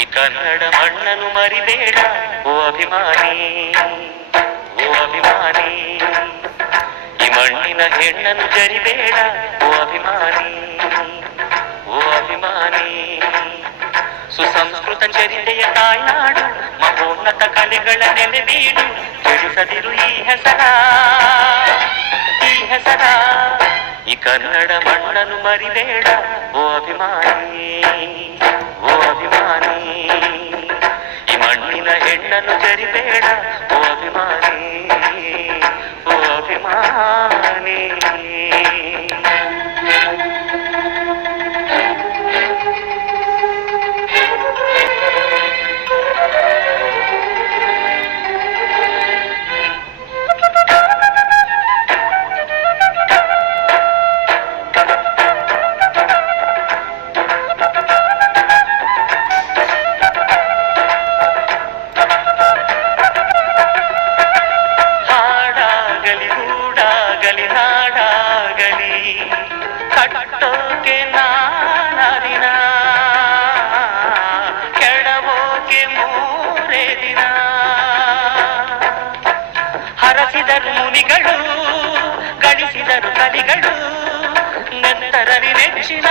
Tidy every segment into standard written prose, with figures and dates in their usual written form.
ಈ ಕನ್ನಡ ಮಣ್ಣನ್ನು ಮರಿಬೇಡ ಓ ಅಭಿಮಾನಿ, ಓ ಅಭಿಮಾನಿ. ಈ ಮಣ್ಣಿನ ಹೆಣ್ಣನ್ನು ಜರಿಬೇಡ ಓ ಅಭಿಮಾನಿ, ಓ ಅಭಿಮಾನಿ. ಸುಸಂಸ್ಕೃತ ಚರಿತೆಯ ತಾಯ್ನಾಡು, ಮಹೋನ್ನತ ಕಲೆಗಳ ನೆಲೆ ಬೀಡು. ಕೆಡಿಸದಿರು ಈ ಹೆಸರ, ಈ ಹೆಸರ. ಈ ಕನ್ನಡ ಮಣ್ಣನ್ನು ಮರಿಬೇಡ ಓ ಅಭಿಮಾನಿ, ಓ ಅಭಿಮಾನಿ. ಈ ಮಣ್ಣಿನ ಹೆಣ್ಣನ್ನು ಜರಿಬೇಡ ಓ ಅಭಿಮಾನಿ, ಓ ಅಭಿಮಾನಿ. ಕಟ್ಟೋಕೆ ನಾನದಿನ, ಕೆಡವೋಕೆ ಮೂರೇ ದಿನ. ಹರಸಿದರು ಮುನಿಗಳು, ಗಳಿಸಿದರು ಕಲಿಗಳು. ನೆತ್ತರಲಿ ನೆಚ್ಚಿನ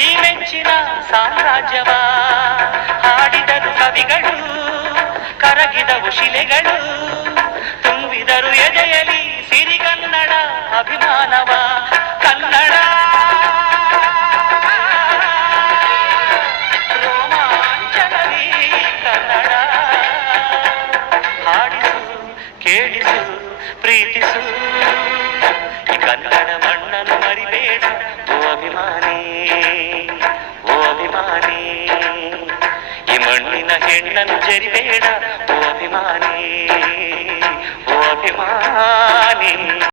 ಈ ಮೆಚ್ಚಿನ ಸಾಮ್ರಾಜ್ಯವ ಹಾಡಿದರು ಕವಿಗಳು. ಕರಗಿದವು ಶಿಲೆಗಳು, ತುಂಬಿದರು ಎದೆಯಲಿ ಸಿರಿಗನ್ನಡ ಅಭಿಮಾನವ. ಕನ್ನಡ ರೋಮಾಂಚನವೀ ಕನ್ನಡ. ಹಾಡಿಸು, ಕೇಳಿಸು, ಪ್ರೀತಿಸು. ಈ ಕನ್ನಡ ಮಣ್ಣನ್ನು ಮರಿಬೇಡ ಓ ಅಭಿಮಾನಿ, ಓ ಅಭಿಮಾನಿ. ಈ ಮಣ್ಣಿನ ಹೆಣ್ಣನ್ನು ಜರಿಬೇಡ ಓ ಅಭಿಮಾನಿ, ಓ ಅಭಿಮಾನಿ.